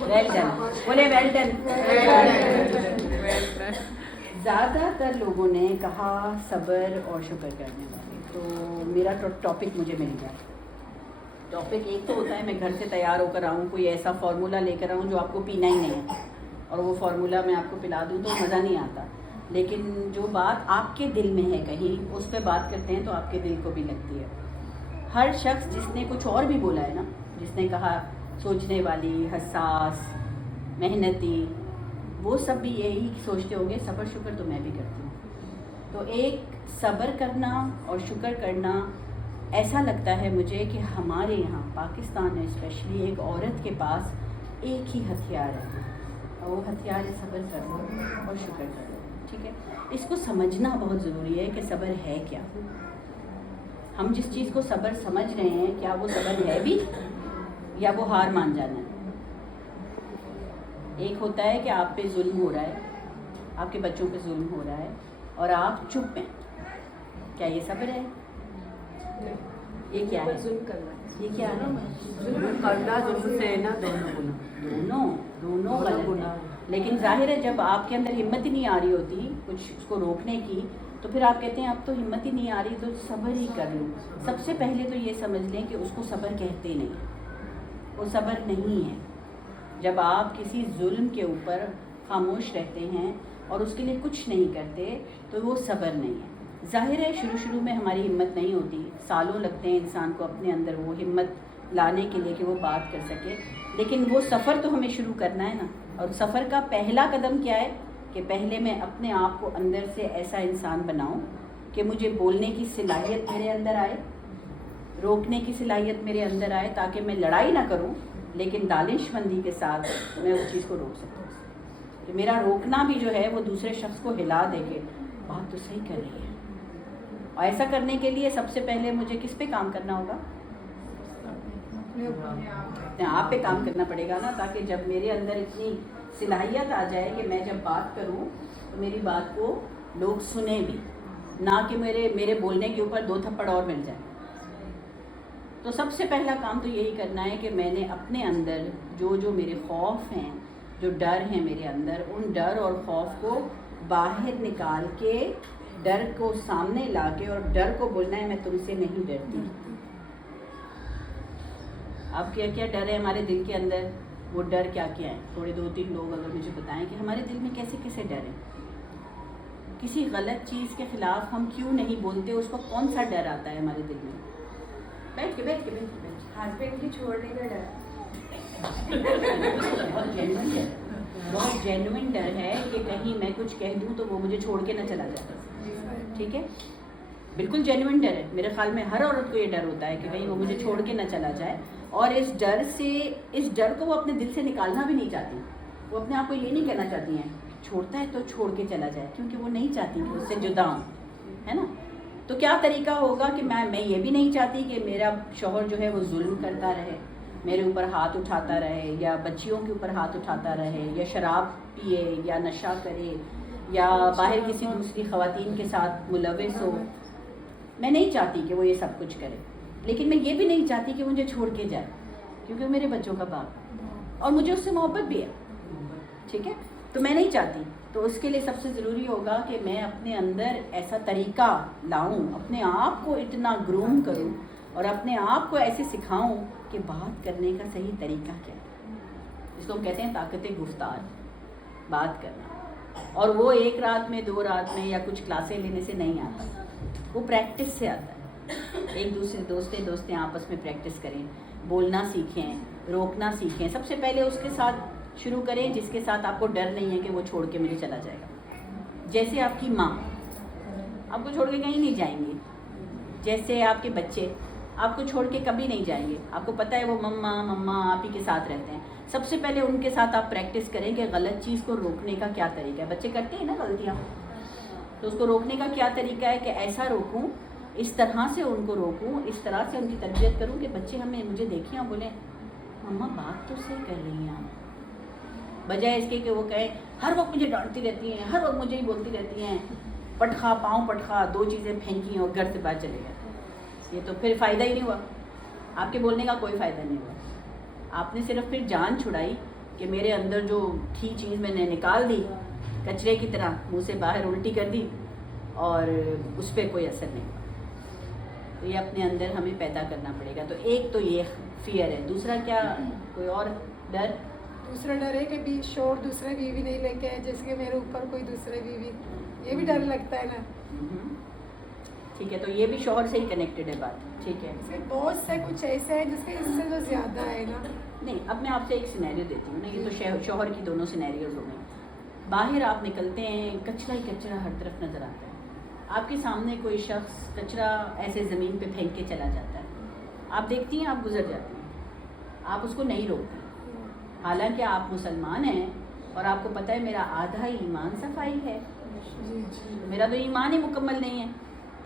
Well done بولے، well done. زیادہ تر لوگوں نے کہا صبر اور شکر کرنے والے، تو میرا ٹاپک مجھے مل گیا. ٹاپک ایک تو ہوتا ہے میں گھر سے تیار ہو کر آؤں، کوئی ایسا فارمولہ لے کر آؤں جو آپ کو پینا ہی نہیں ہے، اور وہ فارمولہ میں آپ کو پلا دوں تو مزہ نہیں آتا. لیکن جو بات آپ کے دل میں ہے کہیں اس پہ بات کرتے ہیں تو آپ کے دل کو بھی لگتی ہے. ہر شخص جس نے کچھ اور بھی بولا ہے نا، جس نے کہا سوچنے والی، حساس، محنتی، وہ سب بھی یہی سوچتے ہوں گے صبر شکر تو میں بھی کرتی ہوں. تو ایک صبر کرنا اور شکر کرنا ایسا لگتا ہے مجھے کہ ہمارے یہاں پاکستان میں اسپیشلی ایک عورت کے پاس ایک ہی ہتھیار ہے، اور وہ ہتھیار ہے صبر کرنا اور شکر کرنا. ٹھیک ہے، اس کو سمجھنا بہت ضروری ہے کہ صبر ہے کیا. ہم جس چیز کو صبر سمجھ رہے ہیں کیا وہ صبر ہے بھی یا وہ ہار مان جانا ہے. ایک ہوتا ہے کہ آپ پہ ظلم ہو رہا ہے، آپ کے بچوں پہ ظلم ہو رہا ہے اور آپ چپ ہیں، کیا یہ صبر ہے؟ یہ کیا ہے؟ ظلم کرنا. یہ کیا ہے؟ ظلم کرنا، ظلم سے نا دونوں غلط. لیکن ظاہر ہے جب آپ کے اندر ہمت ہی نہیں آ رہی ہوتی کچھ اس کو روکنے کی، تو پھر آپ کہتے ہیں اب تو ہمت ہی نہیں آ رہی تو صبر ہی کر لوں. سب سے پہلے تو یہ سمجھ لیں کہ اس کو صبر کہتے نہیں، وہ صبر نہیں ہے. جب آپ کسی ظلم کے اوپر خاموش رہتے ہیں اور اس کے لیے کچھ نہیں کرتے تو وہ صبر نہیں ہے. ظاہر ہے شروع میں ہماری ہمت نہیں ہوتی، سالوں لگتے ہیں انسان کو اپنے اندر وہ ہمت لانے کے لیے کہ وہ بات کر سکے. لیکن وہ سفر تو ہمیں شروع کرنا ہے نا. اور سفر کا پہلا قدم کیا ہے کہ پہلے میں اپنے آپ کو اندر سے ایسا انسان بناؤں کہ مجھے بولنے کی صلاحیت میرے اندر آئے، روکنے کی صلاحیت میرے اندر آئے، تاکہ میں لڑائی نہ کروں لیکن دانش مندی کے ساتھ میں اس چیز کو روک سکوں. کہ میرا روکنا بھی جو ہے وہ دوسرے شخص کو ہلا دے کے بات تو صحیح کر رہی ہے. اور ایسا کرنے کے لیے سب سے پہلے مجھے کس پہ کام کرنا ہوگا؟ آپ پہ کام کرنا پڑے گا نا، تاکہ جب میرے اندر اتنی صلاحیت آ جائے کہ میں جب بات کروں تو میری بات کو لوگ سنیں بھی، نہ کہ میرے بولنے کے اوپر 2 تھپڑ اور مل جائیں. تو سب سے پہلا کام تو یہی کرنا ہے کہ میں نے اپنے اندر جو میرے خوف ہیں، جو ڈر ہیں میرے اندر، ان ڈر اور خوف کو باہر نکال کے، ڈر کو سامنے لا کے اور ڈر کو بولنا ہے میں تم سے نہیں ڈرتی. اب کیا کیا ڈر ہے ہمارے دل کے اندر، وہ ڈر کیا کیا ہے؟ تھوڑے 2-3 لوگ اگر مجھے بتائیں کہ ہمارے دل میں کیسے کیسے ڈر ہیں. کسی غلط چیز کے خلاف ہم کیوں نہیں بولتے، اس وقت کون سا ڈر آتا ہے ہمارے دل میں؟ بیٹھ کے ہسبینڈ کی چھوڑنے کا ڈر. بہت جینوئن ڈر ہے کہ کہیں میں کچھ کہہ دوں تو وہ مجھے چھوڑ کے نہ چلا جائے. ٹھیک ہے، بالکل جینوئن ڈر ہے. میرے خیال میں ہر عورت کو یہ ڈر ہوتا ہے کہ کہیں وہ مجھے چھوڑ کے نہ چلا جائے. اور اس ڈر کو وہ اپنے دل سے نکالنا بھی نہیں چاہتی. وہ اپنے آپ کو یہ نہیں کہنا چاہتی ہیں چھوڑتا ہے تو چھوڑ کے چلا جائے، کیونکہ وہ نہیں چاہتی کہ اس سے جدا ہوں، ہے نا. تو کیا طریقہ ہوگا کہ میں یہ بھی نہیں چاہتی کہ میرا شوہر جو ہے وہ ظلم کرتا رہے، میرے اوپر ہاتھ اٹھاتا رہے، یا بچیوں کے اوپر ہاتھ اٹھاتا رہے، یا شراب پیے، یا نشہ کرے، یا باہر کسی دوسری خواتین کے ساتھ ملوث ہو. میں نہیں چاہتی کہ وہ یہ سب کچھ کرے. لیکن میں یہ بھی نہیں چاہتی کہ مجھے چھوڑ کے جائے، کیونکہ وہ میرے بچوں کا باپ اور مجھے اس سے محبت بھی ہے. ٹھیک ہے، تو میں نہیں چاہتی. تو اس کے لیے سب سے ضروری ہوگا کہ میں اپنے اندر ایسا طریقہ لاؤں، اپنے آپ کو اتنا گروم کروں اور اپنے آپ کو ایسے سکھاؤں کہ بات کرنے کا صحیح طریقہ کیا ہے، جس کو ہم کہتے ہیں طاقت گفتار، بات کرنا. اور وہ 1 رات میں 2 رات میں یا کچھ کلاسیں لینے سے نہیں آتا، وہ پریکٹس سے آتا ہے. ایک دوسرے دوستیں آپس میں پریکٹس کریں، بولنا سیکھیں، روکنا سیکھیں. سب سے پہلے اس کے ساتھ شروع کریں جس کے ساتھ آپ کو ڈر نہیں ہے کہ وہ چھوڑ کے مجھے چلا جائے گا. جیسے آپ کی ماں آپ کو چھوڑ کے کہیں نہیں جائیں گی، جیسے آپ کے بچے آپ کو چھوڑ کے کبھی نہیں جائیں گے. آپ کو پتہ ہے وہ مما آپ ہی کے ساتھ رہتے ہیں. سب سے پہلے ان کے ساتھ آپ پریکٹس کریں کہ غلط چیز کو روکنے کا کیا طریقہ ہے. بچے کرتے ہیں نا غلطیاں، تو اس کو روکنے کا کیا طریقہ ہے کہ ایسا روکوں، اس طرح سے ان کو روکوں، اس طرح سے ان کی تربیت کروں کہ بچے مجھے دیکھیں اور بولیں مما بات تو صحیح کر رہی ہیں آپ، بجائے اس کے کہ وہ کہیں ہر وقت مجھے ڈانٹتی رہتی ہیں، ہر وقت مجھے ہی بولتی رہتی ہیں، پٹخا پاؤں پٹخا 2 چیزیں پھینکی اور گھر سے باہر چلے گئے. یہ تو پھر فائدہ ہی نہیں ہوا، آپ کے بولنے کا کوئی فائدہ نہیں ہوا. آپ نے صرف پھر جان چھڑائی کہ میرے اندر جو تھی چیز میں نے نکال دی کچرے کی طرح، منہ سے باہر الٹی کر دی اور اس پہ کوئی اثر نہیں ہوا۔ تو یہ اپنے اندر ہمیں پیدا کرنا پڑے گا۔ تو ایک تو یہ فیئر ہے، دوسرا کیا کوئی اور ڈر؟ دوسرا ڈر ہے کہ بھی شور دوسرے بیوی نہیں لے کے آئے، جیسے کہ میرے اوپر کوئی دوسرے بیوی، یہ بھی ڈر لگتا ہے نا۔ ٹھیک ہے، تو یہ بھی شوہر سے ہی کنیکٹڈ ہے بات، ٹھیک ہے۔ اس میں بہت سے کچھ ایسے ہیں جس کے اس سے جو زیادہ ہے نا۔ نہیں، اب میں آپ سے ایک سینیریو دیتی ہوں نا، یہ تو شوہر کی دونوں سینیریوز ہو گئے۔ باہر آپ نکلتے ہیں، کچرا ہی کچرا ہر طرف نظر آتا ہے، آپ کے سامنے کوئی شخص کچرا ایسے زمین پہ پھینک کے چلا جاتا ہے، آپ دیکھتی ہیں، آپ گزر جاتی ہیں، آپ اس کو نہیں روکتے، حالانکہ آپ مسلمان ہیں اور آپ کو پتہ ہے میرا آدھا ایمان صفائی ہے، میرا تو ایمان ہی مکمل نہیں ہے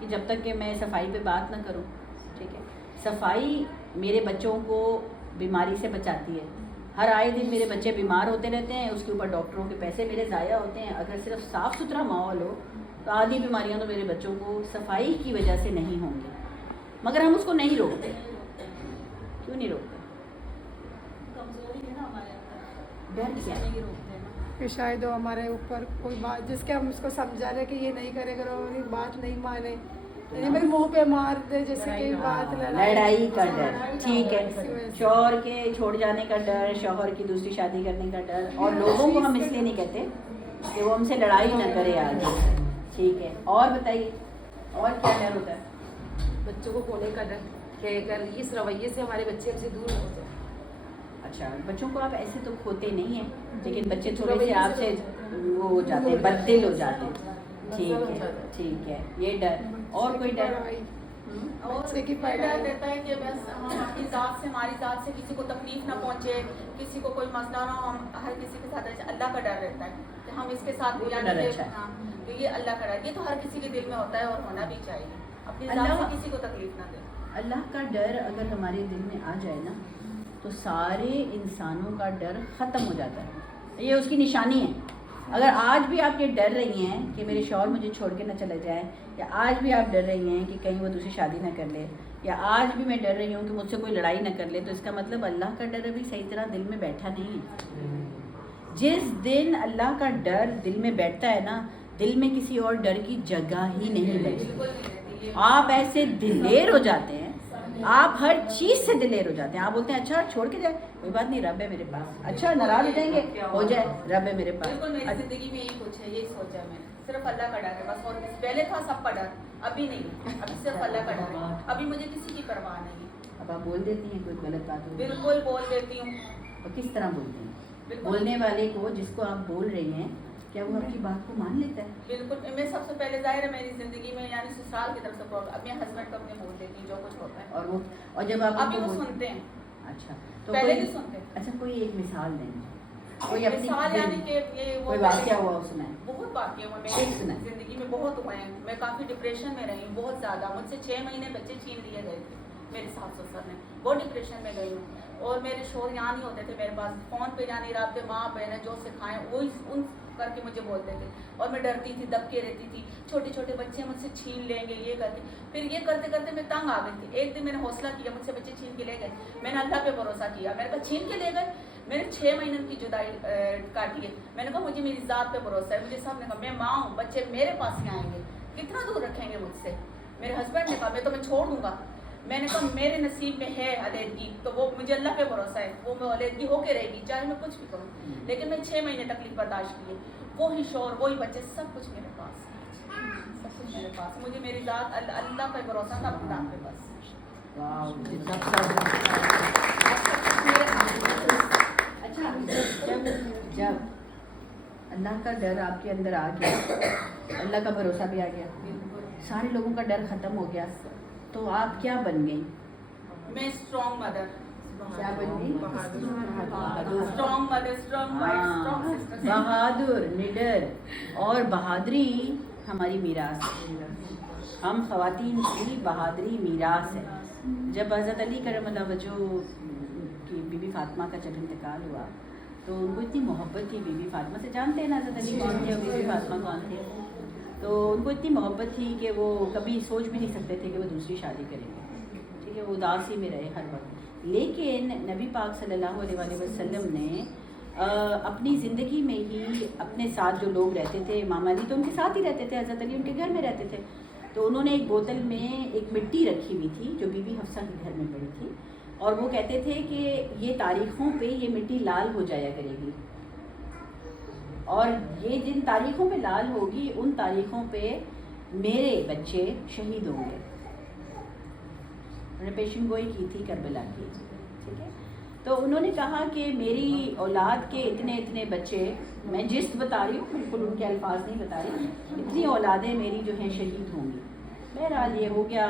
کہ جب تک کہ میں صفائی پہ بات نہ کروں، ٹھیک ہے۔ صفائی میرے بچوں کو بیماری سے بچاتی ہے، ہر آئے دن میرے بچے بیمار ہوتے رہتے ہیں، اس کے اوپر ڈاکٹروں کے پیسے میرے ضائع ہوتے ہیں۔ اگر صرف صاف ستھرا ماحول ہو تو آدھی بیماریاں تو میرے بچوں کو صفائی کی وجہ سے نہیں ہوں گی، مگر ہم اس کو نہیں روکتے۔ کیوں نہیں روکتے؟ ڈر کیا ہے؟ کہ شاید وہ ہمارے اوپر کوئی بات جس کے ہم اس کو سمجھا رہے کہ یہ نہیں کرے گا اور بات نہیں مانے، یعنی میرے منہ پہ مار دے، جیسے کہ بات لڑائی کا ڈر، ٹھیک ہے، شوہر کے چھوڑ جانے کا ڈر، شوہر کی دوسری شادی کرنے کا ڈر، اور لوگوں کو ہم اس لیے نہیں کہتے کہ وہ ہم سے لڑائی نہ کرے آگے، ٹھیک ہے۔ اور بتائیے اور کیا ڈر ہوتا ہے؟ بچوں کو کھونے کا ڈر کہ اگر اس رویے سے ہمارے بچے ہم سے دور ہو جائیں۔ اچھا، بچوں کو آپ ایسے تو کھوتے نہیں ہیں، لیکن بچے تھوڑے سے آپ سے وہ ہو جاتے ہیں، بددل ہو جاتے ہیں، ٹھیک ہے، ٹھیک ہے، یہ ڈر۔ اور کوئی ڈر؟ بچے کی ڈر پڑھائی رہتا ہے کہ بس ہم اپنی ذات سے، ہماری ذات سے کسی کو تکلیف نہ پہنچے، کسی کو کوئی مسئلہ نہ ہو، ہم ہر کسی کے ساتھ ایسے اللہ کا ڈر رہتا ہے کہ ہم اس کے ساتھ تو یہ اللہ کا ڈر، یہ تو ہر کسی کے دل میں ہوتا ہے اور ہونا بھی چاہیے، اپنی ذات سے کسی کو تکلیف نہ دیں۔ اللہ کا ڈر اگر ہمارے دل میں آ جائے نا تو سارے انسانوں کا ڈر ختم ہو جاتا ہے، یہ اس کی نشانی ہے۔ اگر آج بھی آپ یہ ڈر رہی ہیں کہ میرے شوہر مجھے چھوڑ کے نہ چلا جائے، یا آج بھی آپ ڈر رہی ہیں کہ کہیں وہ دوسری شادی نہ کر لے، یا آج بھی میں ڈر رہی ہوں کہ مجھ سے کوئی لڑائی نہ کر لے، تو اس کا مطلب اللہ کا ڈر ابھی صحیح طرح دل میں بیٹھا نہیں ہے۔ جس دن اللہ کا ڈر دل میں بیٹھتا ہے نا، دل میں کسی اور ڈر کی جگہ ہی نہیں بچتی۔ آپ ایسے دلیر ہو جاتے ہیں، آپ ہر چیز سے دلیر ہو جاتے ہیں، آپ بولتے ہیں اچھا چھوڑ کے جائے کوئی بات نہیں، رب ہے میرے پاس، اچھا ناراض ہو جائیں گے ہو جائے، رب ہے میرے پاس۔ بالکل میری زندگی میں یہی کچھ ہے، یہی سوچا میں نے، صرف اللہ کا ڈر ہے بس، اور پہلے تھا سب کا ڈر، ابھی نہیں، ابھی صرف اللہ کا ڈر ہے، ابھی مجھے کسی کی پرواہ نہیں ہے۔ اب آپ بول دیتی ہیں کوئی غلط بات ہو؟ بالکل بول دیتی ہوں۔ اور کس طرح بولتے ہیں؟ بولنے والے کو جس کو آپ بول رہی ہیں، کیا وہ آپ کی بات کو مان لیتا ہے؟ بالکل، میں سب سے پہلے ظاہر ہے میری زندگی میں یعنی سسرال کی طرف سے پرابلم، اب میں ہسبینڈ کو اپنے بول دیتی ہوں جو کچھ ہوتا ہے، اور جب آپ ابھی وہ سنتے ہیں، اچھا تو پہلے کوئی، نہیں سنتے۔ اچھا کوئی ایک مثال دیں، کوئی اپنی مثال یعنی کہ یہ وہ کوئی واقعہ ہوا اس میں؟ بہت واقعے ہوئے ایک سنائیں۔ میری زندگی میں، بہت ہوئے ہیں، میں کافی ڈپریشن میں رہی ہوں بہت زیادہ، مجھ سے 6 مہینے بچے چھین لیے گئے تھے میرے ساس سسر نے، بہت ڈپریشن میں گئی ہوں، اور میرے شوہر یہاں نہیں ہوتے تھے میرے پاس، فون پہ یعنی رابطے ماں بہنیں جو سکھائیں وہی ان کر کے مجھے بولتے تھے، اور میں ڈرتی تھی، دب کے رہتی تھی، چھوٹے چھوٹے بچے مجھ سے چھین لیں گے یہ کر کے، پھر یہ کرتے کرتے میں تنگ آ گئی تھی۔ ایک دن میں نے حوصلہ کیا، مجھ سے بچے چھین کے لے گئے، میں نے اللہ پہ بھروسہ کیا، میں نے کہا چھین کے لے گئے، میں نے 6 مہینے کی جدائی کاٹی ہے، میں نے کہا مجھے میری ذات پہ بھروسہ ہے، مجھے سب نے کہا میں ماں ہوں، بچے میرے پاس ہی آئیں گے، کتنا دور رکھیں گے مجھ سے۔ میرے ہسبینڈ نے کہا میں تمہیں چھوڑ دوں گا، میں نے کہا میرے نصیب میں ہے علیحدگی، تو وہ مجھے اللہ پہ بھروسہ ہے، وہ میں علیحدگی ہو کے رہے گی چاہے میں کچھ بھی کروں، لیکن میں 6 مہینے تکلیف برداشت کی ہے، وہی شوہر وہی بچے سب کچھ میرے پاس، سب کچھ میرے پاس، مجھے میری ذات اللہ پہ بھروسہ تھا، اپنی ذات پہ بس۔ اچھا، جب اللہ کا ڈر آپ کے اندر آ گیا، اللہ کا بھروسہ بھی آ گیا، سارے لوگوں کا ڈر ختم ہو گیا، تو آپ کیا بن گئی؟ میں اسٹرانگ مدر، کیا بن گئی؟ Strong mother, strong wife, strong sister, بہادر، نڈر، اور بہادری ہماری میراث ہے، ہم خواتین کی بہادری میراث ہے۔ جب حضرت علی کرم اللہ وجہ کی بی بی فاطمہ کا جب انتقال ہوا تو ان کو اتنی محبت تھی بی بی فاطمہ سے، جانتے ہیں نا حضرت علی کون تھے اور بی بی فاطمہ کون تھے، تو ان کو اتنی محبت تھی کہ وہ کبھی سوچ بھی نہیں سکتے تھے کہ وہ دوسری شادی کریں گے، ٹھیک ہے، وہ اداسی میں رہے ہر وقت، لیکن نبی پاک صلی اللہ علیہ وسلم نے اپنی زندگی میں ہی اپنے ساتھ جو لوگ رہتے تھے، امام علی تو ان کے ساتھ ہی رہتے تھے، حضرت علی ان کے گھر میں رہتے تھے، تو انہوں نے ایک بوتل میں ایک مٹی رکھی ہوئی تھی جو بی بی حفصہ کے گھر میں پڑی تھی، اور وہ کہتے تھے کہ یہ تاریخوں پہ یہ مٹی لال ہو جایا کرے گی، اور یہ جن تاریخوں پہ لال ہوگی ان تاریخوں پہ میرے بچے شہید ہوں گے. انہوں نے پیشن گوئی کی تھی کربلا کی. ٹھیک ہے، تو انہوں نے کہا کہ میری اولاد کے اتنے اتنے بچے، میں جسٹ بتا رہی ہوں، بالکل ان کے الفاظ نہیں بتا رہی، اتنی اولادیں میری جو ہیں شہید ہوں گی. بہرحال یہ ہو گیا،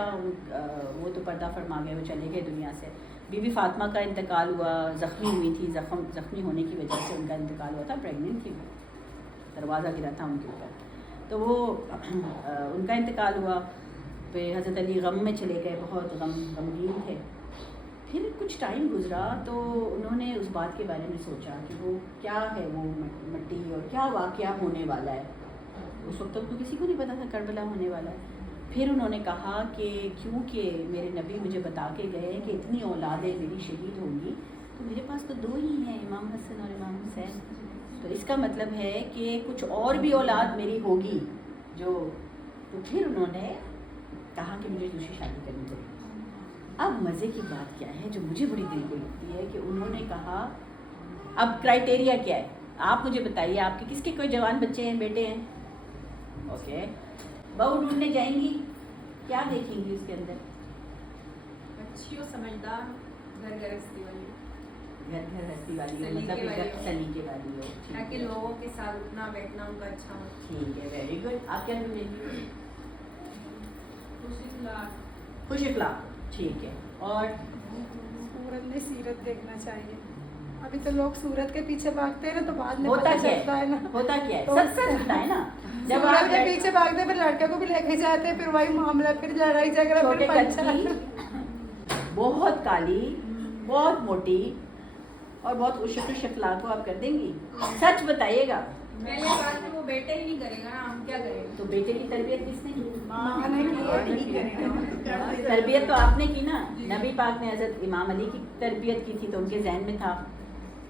وہ تو پردہ فرما گئے، وہ چلے گئے دنیا سے. بی بی فاطمہ کا انتقال ہوا، زخمی ہوئی تھی، زخمی ہونے کی وجہ سے ان کا انتقال ہوا تھا، پریگننٹ تھی، دروازہ گرا تھا ان کے اوپر، تو وہ ان کا انتقال ہوا. پھر حضرت علی غم میں چلے گئے، بہت غمگین تھے. پھر کچھ ٹائم گزرا تو انہوں نے اس بات کے بارے میں سوچا کہ وہ کیا ہے وہ مٹی اور کیا واقعہ ہونے والا ہے. اس وقت تک تو کسی کو نہیں پتا تھا کربلا ہونے والا ہے. پھر انہوں نے کہا کہ کیونکہ میرے نبی مجھے بتا کے گئے کہ اتنی اولادیں میری شہید ہوں گی، تو میرے پاس تو 2 ہی ہیں، امام حسن اور امام حسین، تو اس کا مطلب ہے کہ کچھ اور بھی اولاد میری ہوگی جو. تو پھر انہوں نے کہا کہ مجھے دوسری شادی کرنی پڑے گی. اب مزے کی بات کیا ہے جو مجھے بڑی دل کو لگتی ہے کہ انہوں نے کہا اب کرائٹیریا کیا ہے، آپ مجھے بتائیے، آپ کے کس کے کوئی جوان بچے ہیں، بیٹے ہیں؟ اوکے، بہو ڈھونڈنے جائیں گی، کیا دیکھیں گی اس کے اندر؟ اچھی اور سمجھدار، گھر گرہستی والی، گھر گھرستی والی ہو، مطلب سلیقے والی ہو، تاکہ لوگوں کے ساتھ اٹھنا بیٹھنا ان کا اچھا ہو. ٹھیک ہے، ویری گڈ. آپ کیا ڈھونڈیں گی؟ خوش اخلاق. ٹھیک ہے. اور سورت میں سیرت دیکھنا چاہیے. ابھی تو لوگ سورت کے پیچھے بھاگتے ہیں نا، تو بعد میں ہوتا پتہ کیا چلتا ہے نا، ہوتا کیا ہے، تو سچ ہوتا ہے نا. جب سورت آپ کے پیچھے بھاگتے ہیں، پھر لڑکے کو بھی لے کے جاتے ہیں، پھر وہی معاملہ، پھر لڑائی جھگڑا، چھوٹے پھر قد کی، پنچات. بہت کالی، بہت موٹی اور بہت خوش اخلاق کو آپ کر دیں گی. سچ بتائیے گا. پہلے بات ہے وہ بیٹے ہی نہیں کرے گا نا، ہم کیا کریں گے؟ تو بیٹے کی تربیت کس نے کی؟ ماں نے کی. تربیت تو آپ نے کی نا. نبی پاک نے حضرت امام علی کی تربیت کی تھی تو ان کے ذہن میں تھا.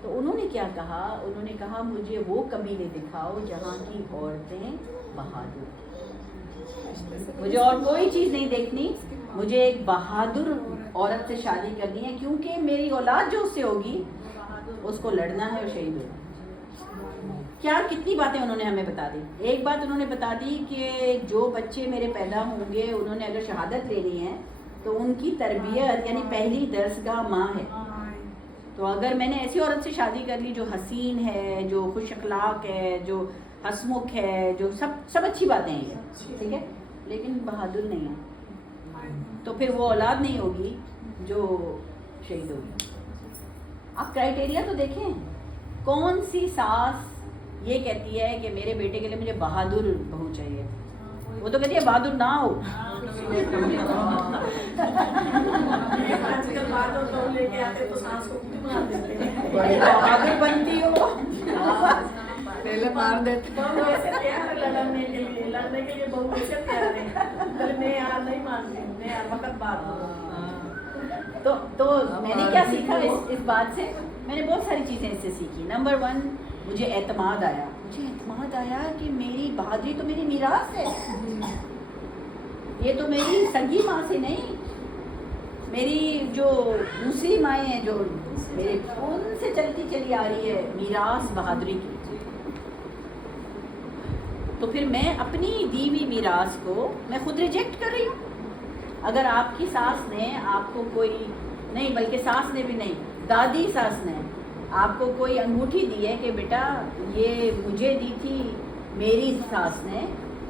تو انہوں نے کیا کہا؟ انہوں نے کہا مجھے وہ قبیلے دکھاؤ جہاں کی عورتیں بہادر. مجھے اور کوئی چیز نہیں دیکھنی، مجھے ایک بہادر عورت سے شادی کرنی ہے، کیونکہ میری اولاد جو اس سے ہوگی اس کو لڑنا ہے اور شہید ہوگا. کیا کتنی باتیں انہوں نے ہمیں بتا دی. ایک بات انہوں نے بتا دی کہ جو بچے میرے پیدا ہوں گے انہوں نے اگر شہادت لینی ہے تو ان کی تربیت یعنی پہلی درسگاہ ماں ہے. تو اگر میں نے ایسی عورت سے شادی کر لی جو حسین ہے، جو خوش اخلاق ہے، جو ہسمکھ ہے، جو سب اچھی باتیں ہیں، ٹھیک ہے، لیکن بہادر نہیں ہے، تو پھر وہ اولاد نہیں ہوگی جو شہید ہوگی. آپ کرائٹیریا تو دیکھیں، کون سی ساس یہ کہتی ہے کہ میرے بیٹے کے لیے مجھے بہادر بہو چاہیے؟ وہ تو کہتی ہے بہادر نہ ہو. بہادر بنتی ہو پہلے مار دیتے. لڑنے کے لیے بہو ایسے تیار ہے، میں یار نہیں مانتی ہوں، میں وقت بات تو میں نے کیا سیکھا اس بات سے؟ میں نے بہت ساری چیزیں اس سے سیکھی. نمبر 1 مجھے اعتماد آیا کہ میری بہادری تو میری میراث ہے، یہ تو میری سگی ماں سے نہیں، میری جو دوسری مائیں ہیں جو میرے ان سے چلتی چلی آ رہی ہے میراث بہادری کی. تو پھر میں اپنی دی ہوئی میراث کو میں خود ریجیکٹ کر رہی ہوں. اگر آپ کی ساس نے آپ کو کوئی نہیں، بلکہ ساس نے بھی نہیں، دادی ساس نے آپ کو کوئی انگوٹھی دی ہے کہ بیٹا یہ مجھے دی تھی میری ساس نے،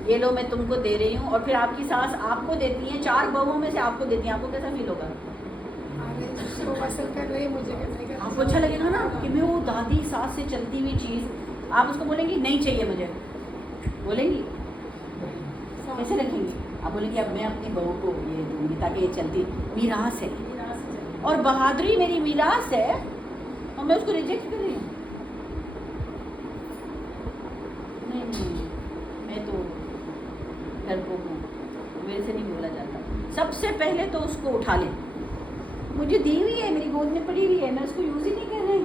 یہ لو میں تم کو دے رہی ہوں، اور پھر آپ کی ساس آپ کو دیتی ہیں، 4 بہوؤں میں سے آپ کو دیتی ہیں، آپ کو کیسا فیل ہوگا؟ آپ کو اچھا لگے گا نا کہ میں وہ دادی ساس سے چلتی ہوئی چیز، آپ اس کو بولیں گی نہیں چاہیے مجھے، بولیں گی کیسے رکھیں گی؟ آپ بولیں گی اب میں اپنی بہو کو یہ دوں گی تاکہ یہ چلتی میراث ہے، اور بہادری میری میراث ہے اور میں اس کو ریجیکٹ کر رہی ہوں. نہیں میں تو گھر کو ہوں، میرے سے نہیں بولا جاتا. سب سے پہلے تو اس کو اٹھا لیں، مجھے دی ہوئی ہے، میری گود میں پڑی ہوئی ہے، میں اس کو یوز ہی نہیں کر رہی.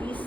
30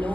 9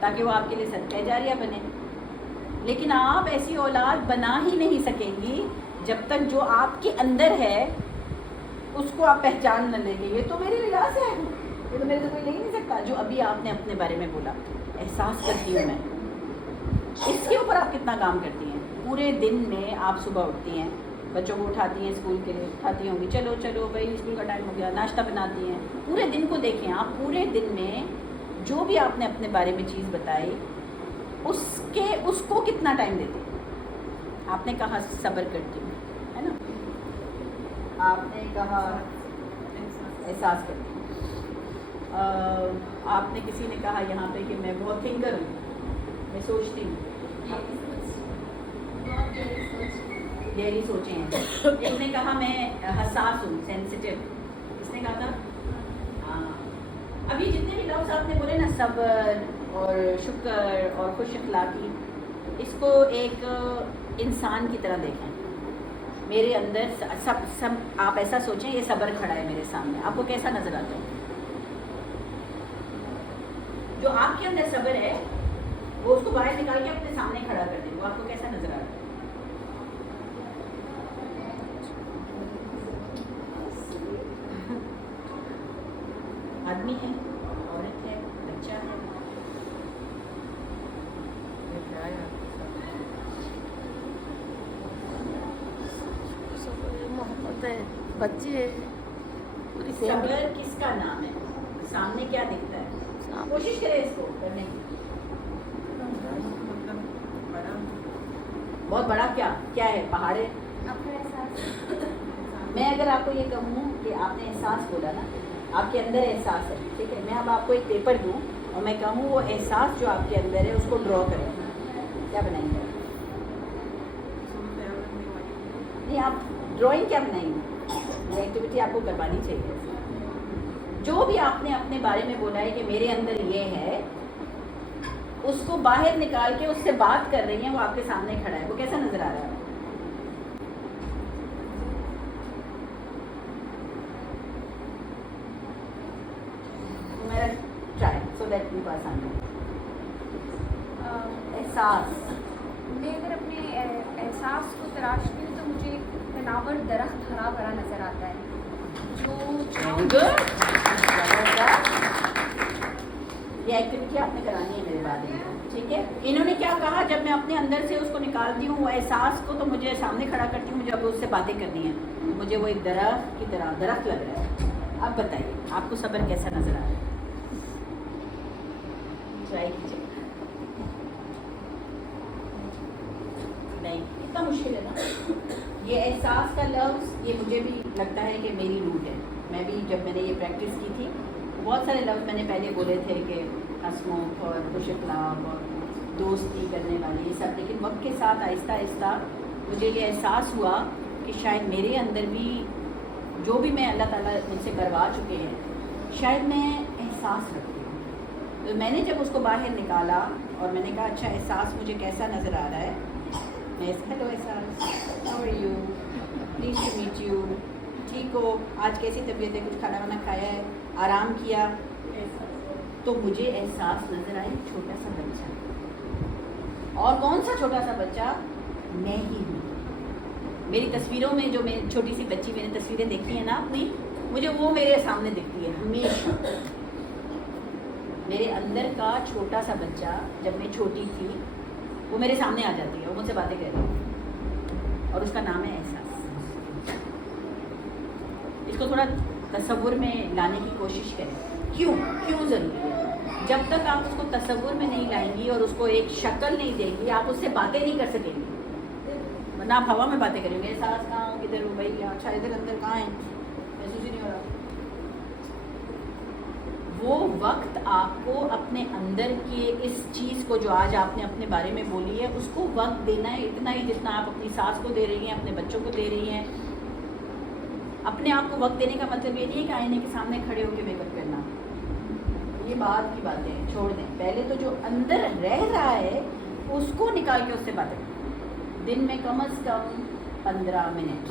تاکہ وہ آپ کے لیے صدقہ جاریہ بنے. لیکن آپ ایسی اولاد بنا ہی نہیں سکیں گی جب تک جو آپ کے اندر ہے اس کو آپ پہچان نہ لیں گے. یہ تو میرے لحاظ ہے, یہ تو میرے سے کوئی لے ہی نہیں سکتا. جو ابھی آپ نے اپنے بارے میں بولا, احساس کرتی ہوں میں, اس کے اوپر آپ کتنا کام کرتی ہیں. پورے دن میں آپ صبح اٹھتی ہیں, بچوں کو اٹھاتی ہیں اسکول کے لیے, اٹھاتی ہوں گی, چلو چلو بھائی اسکول کا ٹائم ہو گیا, ناشتہ بناتی ہیں. پورے دن کو دیکھیں آپ, پورے دن میں جو بھی آپ نے اپنے بارے میں چیز بتائی اس کو کتنا ٹائم دیتے ہیں. آپ نے کہا صبر کرتی ہوں, ہے نا, آپ نے کہا احساس کرتی ہوں, آپ نے کسی نے کہا یہاں پہ کہ میں بہت تھنکر ہوں, میں سوچتی ہوں, گہری سوچیں ہیں. ایک نے کہا میں حساس ہوں, سینسیٹیو. کس نے کہا تھا؟ ابھی جتنے بھی لفظ آپ نے بولے نا, صبر اور شکر اور خوش اخلاقی, اس کو ایک انسان کی طرح دیکھیں. میرے اندر سب آپ ایسا سوچیں یہ صبر کھڑا ہے میرے سامنے, آپ کو کیسا نظر آتا ہے؟ جو آپ کے اندر صبر ہے وہ اس کو باہر نکال کے اپنے سامنے کھڑا کر دیں, وہ آپ کو کیسا نظر آتا ہے؟ آدمی ہے, عورت ہے, بچہ ہے. محبت ہے, بچے. صبر کس کا نام ہے؟ سامنے کیا دکھتا ہے؟ کوشش کریں اس کو کرنے کی. بہت بڑا کیا ہے؟ پہاڑ ہے. میں اگر آپ کو یہ کہوں کہ آپ نے احساس بولا نا, آپ کے اندر احساس ہے, ٹھیک ہے, میں اب آپ کو ایک پیپر دوں اور میں کہوں وہ احساس جو آپ کے اندر ہے اس کو ڈرا کریں, کیا بنائیں گے؟ نہیں, آپ ڈرائنگ کیا بنائیں گے؟ یہ ایکٹیویٹی آپ کو کروانی چاہیے. جو بھی آپ نے اپنے بارے میں بولا ہے کہ میرے اندر یہ ہے, اس کو باہر نکال کے اس سے بات کر رہی ہیں, وہ آپ کے سامنے کھڑا ہے, وہ کیسا نظر آ رہا ہے؟ میرا ٹرائی سو دیٹ بھی آسان ہے. احساس, میں اگر اپنے احساس کو تراشتی ہوں تو مجھے ایک تناور درخت ہرا بھرا نظر آتا ہے جو یہ ایکٹیویٹی آپ نے کرانی ہے میرے بارے میں, ٹھیک ہے. انہوں نے کیا کہا, جب میں اپنے اندر سے اس کو نکالتی ہوں وہ احساس کو, تو مجھے سامنے کھڑا کرتی ہوں, مجھے اب اس سے باتیں کرنی ہیں, مجھے وہ ایک درخت کی طرح درخت لگ رہا ہے. اب بتائیے آپ کو صبر کیسا نظر آ رہا ہے؟ ٹرائی کیجیے. نہیں, اتنا مشکل ہے نا. یہ احساس کا لفظ یہ مجھے بھی لگتا ہے کہ میری روٹ ہے. میں بھی جب میں نے یہ پریکٹس کی تھی, بہت سارے لفظ میں نے پہلے بولے تھے کہ ہنسمکھ اور خوش اخلاق اور دوستی کرنے والی, یہ سب, لیکن وقت کے ساتھ آہستہ آہستہ مجھے یہ احساس ہوا کہ شاید میرے اندر بھی جو بھی میں اللہ تعالیٰ مجھ سے کروا چکے ہیں, شاید میں احساس رکھتی ہوں. تو میں نے جب اس کو باہر نکالا اور میں نے کہا اچھا احساس مجھے کیسا نظر آ رہا ہے, میں hello Ehsaas, how are you, please to meet you, ٹھیک ہو, آج کیسی طبیعت ہے, کچھ کھانا وانا کھایا ہے, آرام کیا. تو مجھے احساس نظر آئی چھوٹا سا بچہ, اور کون سا چھوٹا سا بچہ؟ میں ہی ہوں. میری تصویروں میں جو میں چھوٹی سی بچی, میں نے تصویریں دیکھی ہیں نا اپنی, مجھے وہ میرے سامنے دکھتی ہے ہمیشہ. میرے اندر کا چھوٹا سا بچہ جب میں چھوٹی تھی وہ میرے سامنے آ جاتی ہے, وہ مجھ سے باتیں کر رہی ہے, اور اس کا نام ہے احساس. اس کو تھوڑا تصور میں لانے کی کوشش کریں. کیوں ضروری ہے؟ جب تک آپ اس کو تصور میں نہیں لائیں گی اور اس کو ایک شکل نہیں دیں گی, آپ اس سے باتیں نہیں کر سکیں گی. ورنہ آپ ہوا میں باتیں کریں گے, احساس کہاں ہوں, کدھر ہوں بھائی, اچھا ادھر اندر کہاں ہیں, محسوس ہی نہیں ہو رہا. وہ وقت آپ کو اپنے اندر کی اس چیز کو جو آج آپ نے اپنے بارے میں بولی ہے اس کو وقت دینا ہے, اتنا ہی جتنا آپ اپنی ساس کو دے رہی ہیں, اپنے بچوں کو دے رہی ہیں. اپنے آپ کو وقت دینے کا مطلب یہ نہیں ہے کہ آئینے کے سامنے کھڑے ہو کے میک اپ کرنا, یہ بعد کی باتیں چھوڑ دیں. پہلے تو جو اندر رہ رہا ہے اس کو نکال کے اس سے باتیں کریں. دن میں کم از کم 15 منٹ.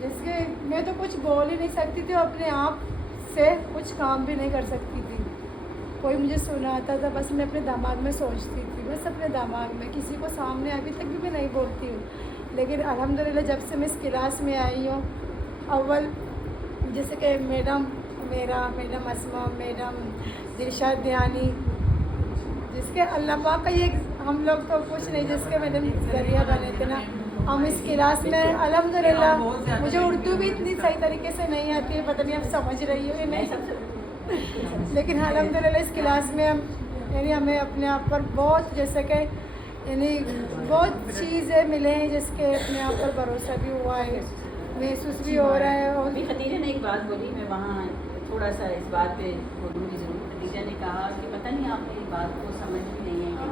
جس کے میں تو کچھ بول ہی نہیں سکتی تھی، اپنے آپ سے کچھ کام بھی نہیں کر سکتی تھی. کوئی مجھے سناتا تھا بس میں اپنے دماغ میں سوچتی تھی، بس اپنے دماغ میں، کسی کو سامنے ابھی تک بھی میں نہیں بولتی ہوں. لیکن الحمدللہ جب سے میں اس کلاس میں آئی ہوں، اول جیسے کہ میڈم اسما، میڈم دلشاد دیانی، جس کے اللہ پاک کا یہ ہم لوگ تو کچھ نہیں، جس کے میڈم ذریعہ بنے تھے نا ہم اس کلاس میں. الحمدللہ مجھے اردو بھی اتنی صحیح طریقے سے نہیں آتی ہے، پتہ نہیں آپ سمجھ رہی ہو کہ نہیں، لیکن الحمدللہ اس کلاس میں یعنی ہمیں اپنے آپ پر بہت جیسے کہ یعنی بہت چیزیں ملے ہیں جس کے اپنے آپ پر بھروسہ بھی ہوا ہے، محسوس بھی ہو رہا ہے. اور ابھی خدیجہ نے ایک بات بولی، میں وہاں تھوڑا سا اس بات پہ بولوں گی ضرور. خدیجہ نے کہا کہ پتہ نہیں آپ میری بات کو سمجھ بھی نہیں ہے کہ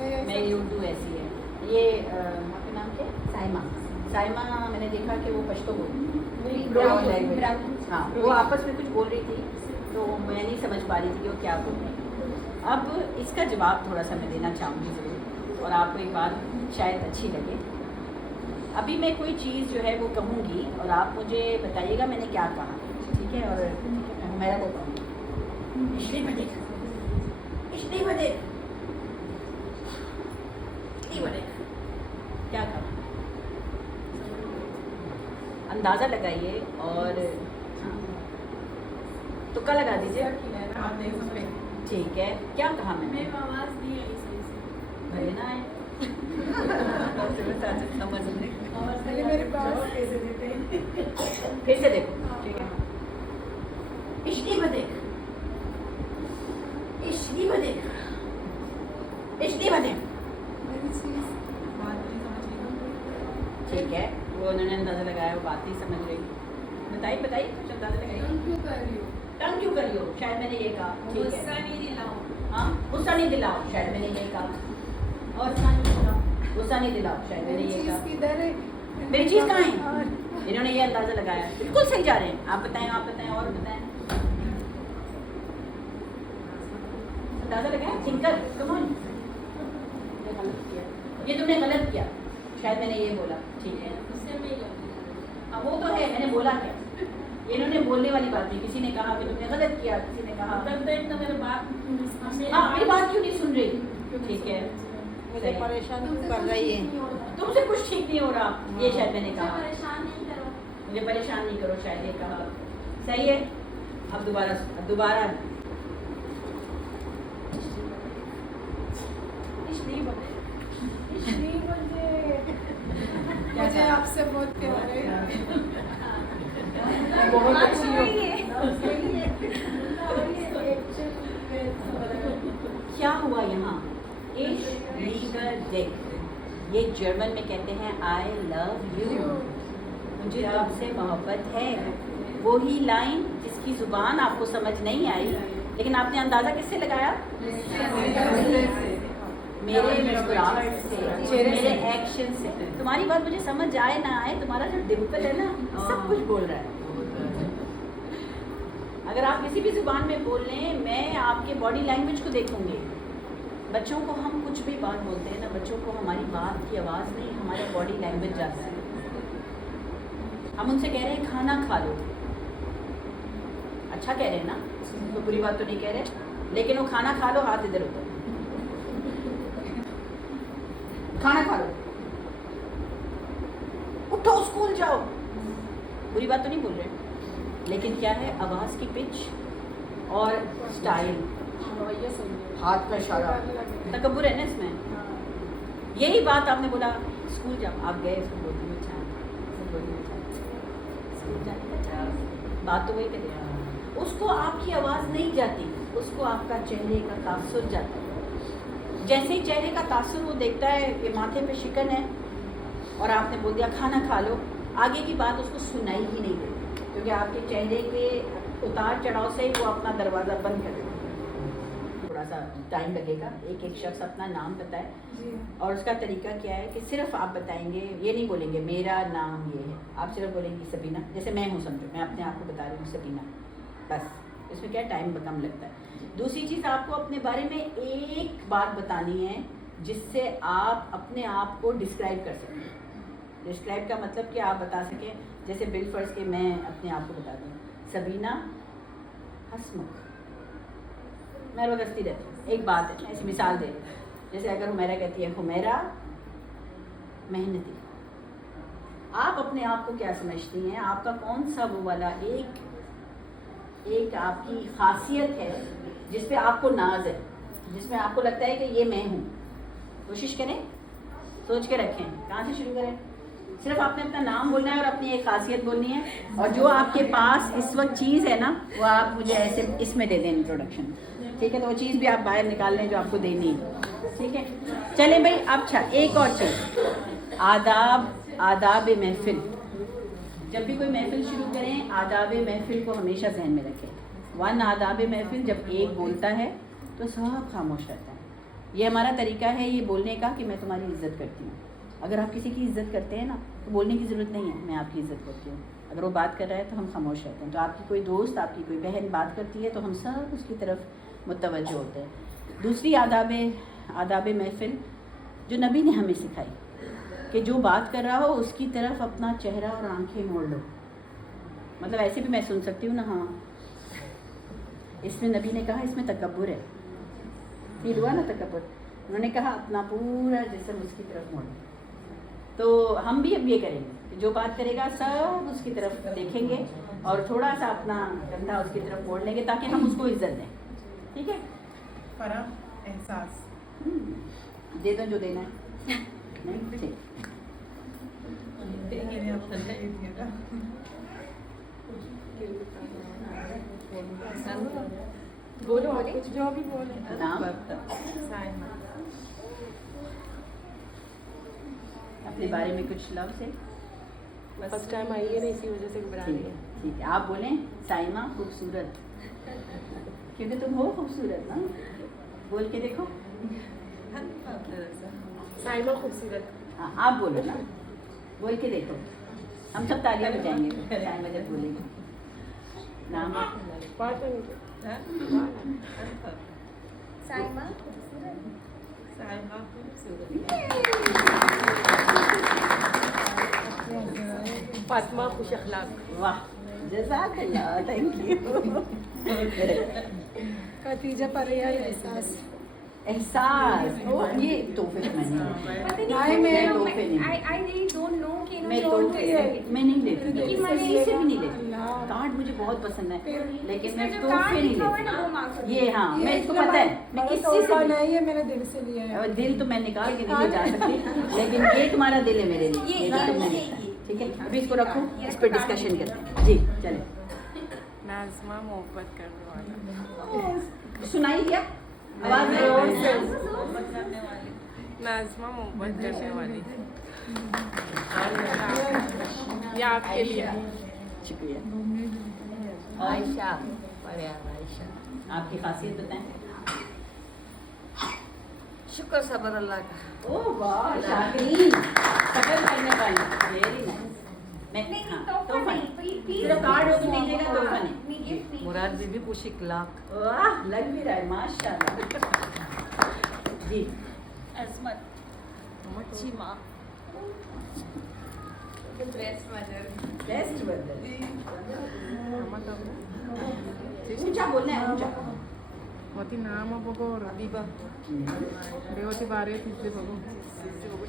نہیں، میری اردو ایسی ہے. یہ آپ کا نام کیا ہے؟ سائمہ میں نے دیکھا کہ وہ پشتو بول براؤن لینگویج، ہاں وہ آپس میں کچھ بول رہی تھی تو میں نہیں سمجھ پا رہی تھی کہ وہ کیا بول رہی ہے. اب اس کا جواب تھوڑا سا میں دینا چاہوں گی ضرور، اور آپ کو ایک بات شاید اچھی لگے. ابھی میں کوئی چیز جو ہے وہ کہوں گی اور آپ مجھے بتائیے گا میں نے کیا کہا، ٹھیک ہے؟ اور میرا وہ کہوں گی پچھلی بڑے کیا کہا، اندازہ لگائیے اور تکا لگا دیجیے. ٹھیک ہے، کیا کہا میں نے؟ آواز نہیں آئی صحیح سے. بھلے نہ آئے سمجھ نہیں. پہلے میرے پاس پھر سے دیکھو، ٹھیک ہے؟ میری چیز ٹھیک ہے، وہ انہوں نے اندازہ لگایا، وہ بات نہیں سمجھ رہی. بتائیے کچھ اندازہ لگائیے. کیوں کر رہی ہو؟ تنگ کیوں کری ہو؟ شاید میں نے یہ کہا. ٹھیک ہے، غصہ نہیں دلاؤ. ہاں غصہ نہیں دلاؤ، شاید میں نے یہ کہا. اور غصہ نہیں دلاؤ، شاید میں نے میری یہ چیز کہا. کدھر ہے؟ میری چیز کہاں ہے؟ انہوں نے یہ اندازہ لگایا. بالکل صحیح جا رہے ہیں. آپ بتائیں اور بتائیں. اندازہ لگایا. تھنکر کم آن. یہ تم نے غلط کیا، شاید میں نے یہ بولا. ٹھیک ہے، غصے میں ہی لگی. اب وہ تو ہے، میں نے بولا کیا، انہوں نے بولنے والی بات نہیں. کسی نے کہا کہ تم نے غلط کیا، کسی نے کہا میرے بات ہاں میری بات کیوں نہیں سن رہی. ٹھیک ہے، مجھے پریشان کر رہی ہے. تم سے کچھ ٹھیک نہیں ہو رہا، یہ شاید میں نے کہا. پریشان نہیں کرو. مجھے پریشان نہیں کرو، شاید یہ کہا. صحیح ہے. اب دوبارہ مجھے آپ سے بہت پیار ہے. بہت اچھی ہو. کیا ہوا یہاں؟ یہ جرمن میں کہتے ہیں آئی لو یو، مجھے تم سے محبت ہے. وہی لائن جس کی زبان آپ کو سمجھ نہیں آئی، لیکن آپ نے اندازہ کس سے لگایا؟ میرے مسکراہٹ سے، میرے ایکشن سے. تمہاری بات مجھے سمجھ آئے نہ آئے، تمہارا جو ڈمپل ہے نا سب کچھ بول رہا ہے. اگر آپ کسی بھی زبان میں بول لیں، میں آپ کے باڈی لینگویج کو دیکھوں گی. بچوں کو ہم کچھ بھی بات بولتے ہیں نا، بچوں کو ہماری بات کی آواز نہیں، ہمارا باڈی لینگویج جاتا ہے. ہم ان سے کہہ رہے ہیں کھانا کھا لو، اچھا کہہ رہے ہیں نا، کوئی بری بات تو نہیں کہہ رہے، لیکن وہ کھانا کھا لو ہاتھ ادھر ادھر، کھانا کھا لو، اٹھو اسکول جاؤ، بری بات تو نہیں بول رہے، لیکن کیا ہے آواز کی پچ اور سٹائل، ہاتھ کا اشارہ، تکبر ہے نا اس میں. یہی بات آپ نے بولا اسکول جاؤ، آپ گئے اسکول بولتی میں اسکول جانے کا چاہیے، بات تو وہی کرے. اس کو آپ کی آواز نہیں جاتی، اس کو آپ کا چہرے کا تاثر جاتا ہے. جیسے ہی چہرے کا تاثر وہ دیکھتا ہے کہ ماتھے پہ شکن ہے اور آپ نے بول دیا کھانا کھا لو، آگے کی بات اس کو سنائی ہی نہیں دیتی، کیونکہ آپ کے چہرے کے اتار چڑھاؤ سے ہی وہ اپنا دروازہ بند کر دیتا ہے. تھوڑا سا ٹائم لگے گا. ایک ایک شخص اپنا نام بتائے اور اس کا طریقہ کیا ہے کہ صرف آپ بتائیں گے، یہ نہیں بولیں گے میرا نام یہ ہے، آپ صرف بولیں گی سبینہ، جیسے میں ہوں سمجھو، میں اپنے آپ کو بتا رہی ہوں سبینہ، بس. اس میں کیا ٹائم کم لگتا ہے. دوسری چیز آپ کو اپنے بارے میں ایک بات بتانی ہے جس سے آپ اپنے آپ کو ڈسکرائب کر سکیں. ڈسکرائب کا مطلب کہ آپ بتا سکیں، جیسے بالفرض کہ میں اپنے آپ کو بتا دوں، سبینہ ہسمکھ، میں روز ہنستی رہتی ہوں. ایک بات ہے، ایسی مثال دے رہی ہوں، جیسے اگر حمیرہ کہتی ہے حمیرہ محنتی، آپ اپنے آپ کو کیا سمجھتی ہیں؟ آپ کا کون سا وہ والا ایک آپ کی خاصیت ہے جس پہ آپ کو ناز ہے، جس میں آپ کو لگتا ہے کہ یہ میں ہوں؟ کوشش کریں، سوچ کے رکھیں. کہاں سے شروع کریں؟ صرف آپ نے اپنا نام بولنا ہے اور اپنی ایک خاصیت بولنی ہے، اور جو آپ کے پاس اس وقت چیز ہے نا وہ آپ مجھے ایسے اس میں دے دیں انٹروڈکشن. ٹھیک ہے؟ تو وہ چیز بھی آپ باہر نکال لیں جو آپ کو دینی ہے. ٹھیک ہے؟ چلیں بھائی. اب اچھا ایک اور چیز، آداب محفل. جب بھی کوئی محفل شروع کریں آداب محفل کو ہمیشہ ذہن میں رکھیں. آداب محفل، جب ایک بولتا ہے تو سب خاموش رہتا ہے. یہ ہمارا طریقہ ہے یہ بولنے کا کہ میں تمہاری عزت کرتی ہوں. اگر آپ کسی کی عزت کرتے ہیں نا تو بولنے کی ضرورت نہیں ہے میں آپ کی عزت کرتی ہوں. اگر وہ بات کر رہا ہے تو ہم خاموش رہتے ہیں. تو آپ کی کوئی دوست، آپ کی کوئی بہن بات کرتی ہے تو ہم سب اس کی طرف متوجہ ہوتے ہیں. دوسری آداب محفل جو نبی نے ہمیں سکھائی کہ جو بات کر رہا ہو اس کی طرف اپنا چہرہ اور آنکھیں موڑ لو. مطلب ایسے بھی میں سن سکتی ہوں نا، ہاں اس میں نبی نے کہا اس میں تکبر ہے، فیل ہوا نا تکبر. انہوں نے کہا اپنا پورا جسم اس کی طرف موڑو. تو ہم بھی اب یہ کریں گے کہ جو بات کرے گا سب اس کی طرف دیکھیں گے اور تھوڑا سا اپنا کندھا اس کی طرف موڑ لیں گے تاکہ ہم اس کو عزت دیں. ٹھیک ہے؟ فرح احساس دے دو جو دینا ہے. نہیں ٹھیک. بولو کچھ جو بھی بولے. نام اپنے بارے میں کچھ لفظ ہے. فرسٹ ٹائم آئی ہے نا اسی وجہ سے گھبرا رہی ہے. ٹھیک ہے آپ بولیں سائمہ خوبصورت، کیونکہ تم ہو خوبصورت نا. بول کے دیکھو. سائمہ خوبصورت. ہاں آپ بولو نا، بول کے دیکھو. ہم سب تالیاں بجائیں گے سائمہ جب بولیں گے. نام سائمہ فاطمہ خوش اخلاق. واہ جزاک اللہ، تھینک یو. خدیجہ پریہ احساس. احساس یہ تحفے میں نہیں لیتی، کارڈ مجھے بہت پسند ہے لیکن میں تحفے نہیں لیتی. یہ ہاں میں اس کو پتہ ہے میں کسی سے نہیں ہے، میں نے دل سے لیا ہے. دل تو میں نکال کے نہیں جا سکتی لیکن یہ تمہارا دل ہے میرے لیے، یہ تم نے لکھا ہے. ٹھیک ہے ابھی اس کو رکھو، اس پہ ڈسکشن کرتے ہیں. جی چلیں. نازمہ محبت کرنے والا. سنائی دیا آواز میں؟ نازمہ محبت کرنے والی. یہ آپ کے لیے. شکریہ. عائشہ عائشہ. آپ کی خاصیت بتائیں. شکر صبر اللہ کا. اوہ واہ شاکرین، صبر کرنے والی. Very nice. میں تحفہ صرف کارڈ ہو تو نہیں لے گا، تحفہ نہیں. مراد بی بی خوش اخلاق. واہ لگ بھی رہا ہے ماشاء اللہ. جی عصمت مچھی ماں. بیسٹ بدل. اونچا بولنا ہے اونچا. ہوتی نام بگو ربیبہ بے ہوتی بارے تیسرے بگو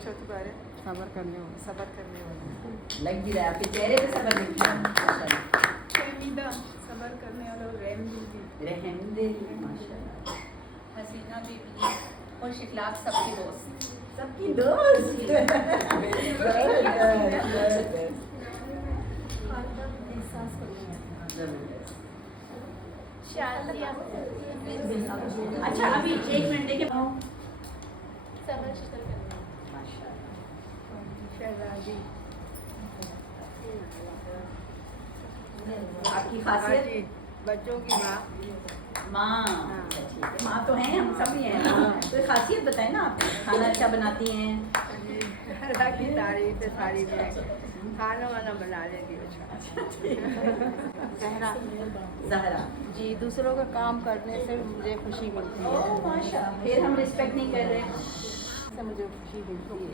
چھوٹی بارے صبر کرنے والا. لگ بھی رہا ہے آپ کے چہرے پہ صبر دکھتا ہے. فہمیدہ صبر کرنے والا اور رحم دل. رحم دل ماشاء اللہ. حسینہ بی بی خوش اخلاق، سب کی دوست. سب کی دوست. اچھا ابھی 1 منٹ دیکھیں. آپ کی خاصیت بچوں کی ماں. ماں. ٹھیک ہے ماں تو ہیں، ہم سب ہی ہیں. کوئی خاصیت بتائیں نا. آپ کھانا اچھا بناتی ہیں؟ اللہ کی تعریف ہے ساری میں. کھانا وانا بنا لیں گے. زہرا. جی دوسروں کا کام کرنے سے مجھے خوشی ملتی ہے. اوہ ماشاء. پھر ہم رسپیکٹ نہیں کر رہے. سے مجھے خوشی ملتی ہے.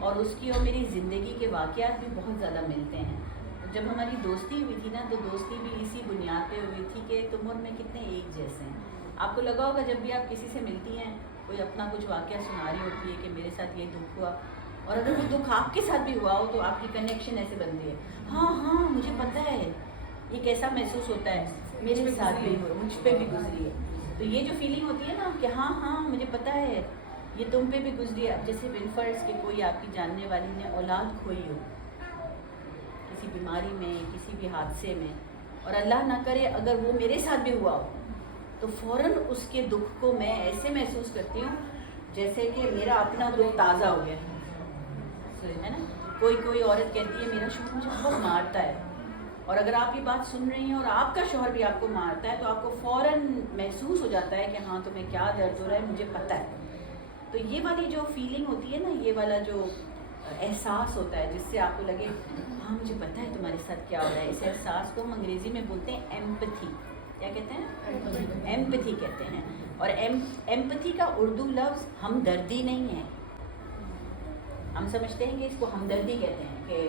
اور اس کی اور میری زندگی کے واقعات بھی بہت زیادہ ملتے ہیں. جب ہماری دوستی ہوئی تھی نا تو دوستی بھی اسی بنیاد پہ ہوئی تھی کہ تم اور میں کتنے ایک جیسے ہیں. آپ کو لگا ہوگا جب بھی آپ کسی سے ملتی ہیں کوئی اپنا کچھ واقعہ سنا رہی ہوتی ہے کہ میرے ساتھ یہ دکھ ہوا, اور اگر وہ دکھ آپ کے ساتھ بھی ہوا ہو تو آپ کی کنیکشن ایسے بنتی ہے, ہاں ہاں مجھے پتہ ہے یہ کیسا محسوس ہوتا ہے, میرے ساتھ بھی ہو, مجھ پہ بھی گزری ہے. تو یہ جو فیلنگ ہوتی ہے نا کہ ہاں ہاں مجھے پتہ ہے یہ تم پہ بھی گزری ہے. اب جیسے بالفرض کہ کوئی آپ کی جاننے والی نے اولاد کھوئی ہو کسی بیماری میں, کسی بھی حادثے میں, اور اللہ نہ کرے اگر وہ میرے ساتھ بھی ہوا ہو تو فوراً اس کے دکھ کو میں ایسے محسوس کرتی ہوں جیسے کہ میرا اپنا دکھ تازہ ہو گیا ہے نا. کوئی عورت کہتی ہے میرا شوہر مجھے بہت مارتا ہے, اور اگر آپ یہ بات سن رہی ہیں اور آپ کا شوہر بھی آپ کو مارتا ہے تو آپ کو فوراً محسوس ہو جاتا ہے کہ ہاں تمہیں کیا درد ہو رہا ہے, مجھے پتہ ہے. تو یہ والی جو فیلنگ ہوتی ہے نا, یہ والا جو احساس ہوتا ہے جس سے آپ کو لگے ہاں مجھے پتہ ہے تمہارے ساتھ کیا ہو رہا ہے, اس احساس کو ہم انگریزی میں بولتے ہیں ایمپتھی. کیا کہتے ہیں؟ ایمپتھی کہتے ہیں. اور ایمپتھی کا اردو لفظ ہمدردی نہیں ہے. ہم سمجھتے ہیں کہ اس کو ہمدردی کہتے ہیں کہ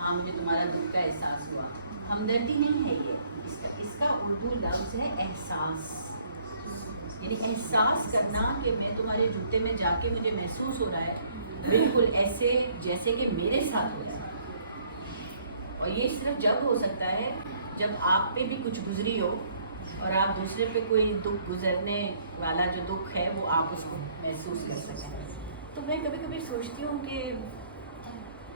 ہاں مجھے تمہارا دکھ کا احساس ہوا. ہمدردی نہیں ہے یہ, اس کا اردو لفظ ہے احساس. یعنی احساس کرنا کہ میں تمہارے جوتے میں جا کے مجھے محسوس ہو رہا ہے بالکل ایسے جیسے کہ میرے ساتھ ہو رہا ہے. اور یہ صرف جب ہو سکتا ہے جب آپ پہ بھی کچھ گزری ہو اور آپ دوسرے پہ کوئی دکھ گزرنے والا جو دکھ ہے وہ آپ اس کو محسوس کر سکیں. تو میں کبھی کبھی سوچتی ہوں کہ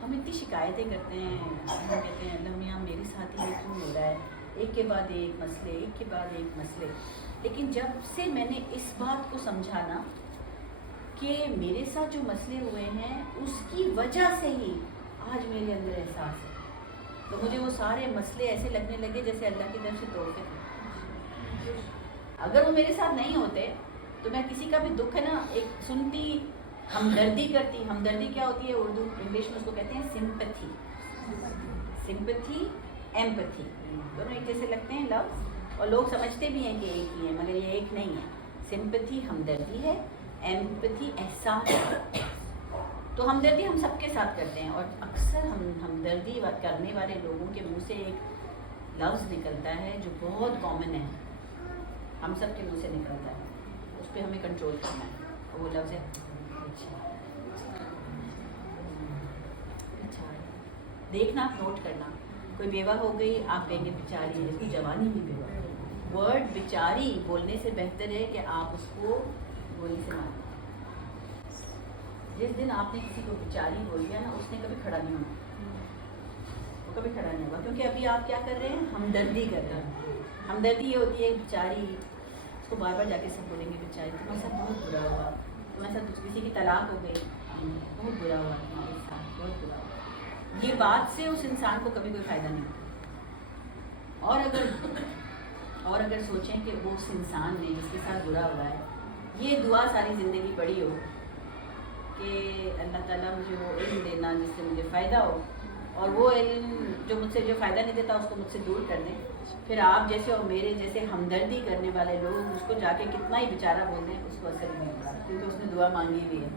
ہم اتنی شکایتیں کرتے ہیں, ہم کہتے ہیں اللہ میاں میرے ساتھ ہی یہ کیوں ہو رہا ہے, ایک کے بعد ایک مسئلے, ایک کے بعد ایک مسئلے. لیکن جب سے میں نے اس بات کو سمجھا نا کہ میرے ساتھ جو مسئلے ہوئے ہیں اس کی وجہ سے ہی آج میرے اندر احساس ہے, تو مجھے وہ سارے مسئلے ایسے لگنے لگے جیسے اللہ کی طرف سے تحفے تھے. اگر وہ میرے ساتھ نہیں ہوتے تو میں کسی کا بھی دکھ ہے نا ایک سنتی, ہمدردی کرتی. ہمدردی کیا ہوتی ہے اردو انگلش میں اس کو کہتے ہیں سمپتھی. سمپتھی ایمپتھی دونوں ایک جیسے لگتے ہیں لفظ, اور لوگ سمجھتے بھی ہیں کہ ایک ہی ہے مگر یہ ایک نہیں ہے. سمپتھی ہمدردی ہے, ایمپتھی احساس ہے. تو ہمدردی ہم سب کے ساتھ کرتے ہیں, اور اکثر ہمدردی کرنے والے لوگوں کے منہ سے ایک لفظ نکلتا ہے جو بہت کامن ہے, ہم سب کے منہ سے نکلتا ہے, اس پہ ہمیں کنٹرول کرنا ہے. اور وہ لفظ ہے اچھا. دیکھنا, نوٹ کرنا. کوئی بیوہ ہو گئی آپ کہیں گے بیچاری ہے, کوئی جوانی بھی بیوہ. ورڈ بیچاری بولنے سے بہتر ہے کہ آپ اس کو گولی سے ماریں. جس دن آپ نے کسی کو بیچاری بول دیا نا اس نے کبھی کھڑا نہیں ہونا, وہ کبھی کھڑا نہیں ہوگا, کیونکہ ابھی آپ کیا کر رہے ہیں, ہمدردی کر رہے ہیں. ہمدردی یہ ہوتی ہے بیچاری, اس کو بار بار جا کے سب بولیں گے بیچاری تمہارے ساتھ بہت برا ہوا, تمہارے ساتھ کسی کی طلاق ہو گئی, بہت برا ہوا تمہارے ساتھ, بہت برا ہوا. یہ بات سے اس انسان کو کبھی کوئی فائدہ نہیں ہوتا. اور اگر سوچیں کہ وہ اس انسان نے جس کے ساتھ برا ہوا ہے یہ دعا ساری زندگی پڑھی ہو کہ اللہ تعالیٰ مجھے وہ علم دینا جس سے مجھے فائدہ ہو, اور وہ علم جو مجھ سے جو فائدہ نہیں دیتا اس کو مجھ سے دور کر دیں, پھر آپ جیسے اور میرے جیسے ہمدردی کرنے والے لوگ اس کو جا کے کتنا ہی بیچارہ بول دیں اس کو اثر نہیں ہوتا, کیونکہ اس نے دعا مانگی ہوئی ہے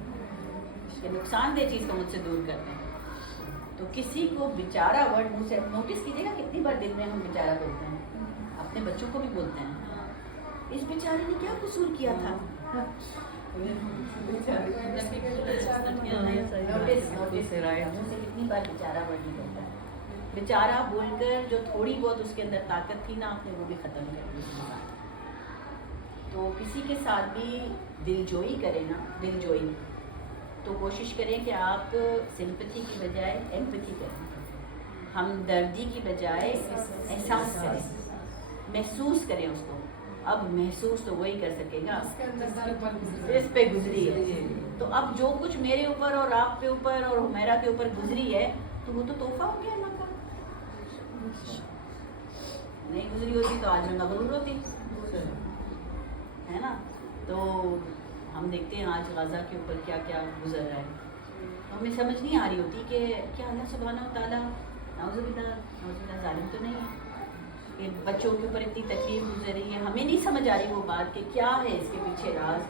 کہ نقصان دہ چیز کو مجھ سے دور کر دیں. تو کسی کو بیچارہ ورڈ منہ سے نوٹس کیجیے گا کتنی بار دن میں ہم بیچارہ بولتے ہیں, اپنے بچوں کو بھی بولتے ہیں اس بیچارے نے کیا قصور کیا تھا. کتنی بار بیچارہ ورڈ نکلتا ہے. بیچارہ بول کر جو تھوڑی بہت اس کے اندر طاقت تھی نا آپ نے وہ بھی ختم کر دی. تو کسی کے ساتھ بھی دل جوئی کریں نا, دل جوئی, تو کوشش کریں کہ آپ سمپتھی کی بجائے ایمپتھی کریں, ہمدردی کی بجائے احساس کریں, محسوس کریں اس کو. اب محسوس تو وہی کر سکے گا اس پہ گزری ہے. تو اب جو کچھ میرے اوپر اور آپ کے اوپر اور حمیرہ کے اوپر گزری ہے تو وہ تو تحفہ ہو گیا اللہ کا. نہیں گزری ہوتی تو آج میں مغرور ہوتی ہے نا. تو ہم دیکھتے ہیں آج غزہ کے اوپر کیا کیا گزر رہا ہے, ہمیں سمجھ نہیں آ رہی ہوتی کہ کیا اللہ سبحانہ و تعالیٰ نعوذ باللہ ظالم تو نہیں ہے کہ بچوں کے اوپر اتنی تکلیف گزر رہی ہے. ہمیں نہیں سمجھ آ رہی وہ بات کہ کیا ہے اس کے پیچھے راز.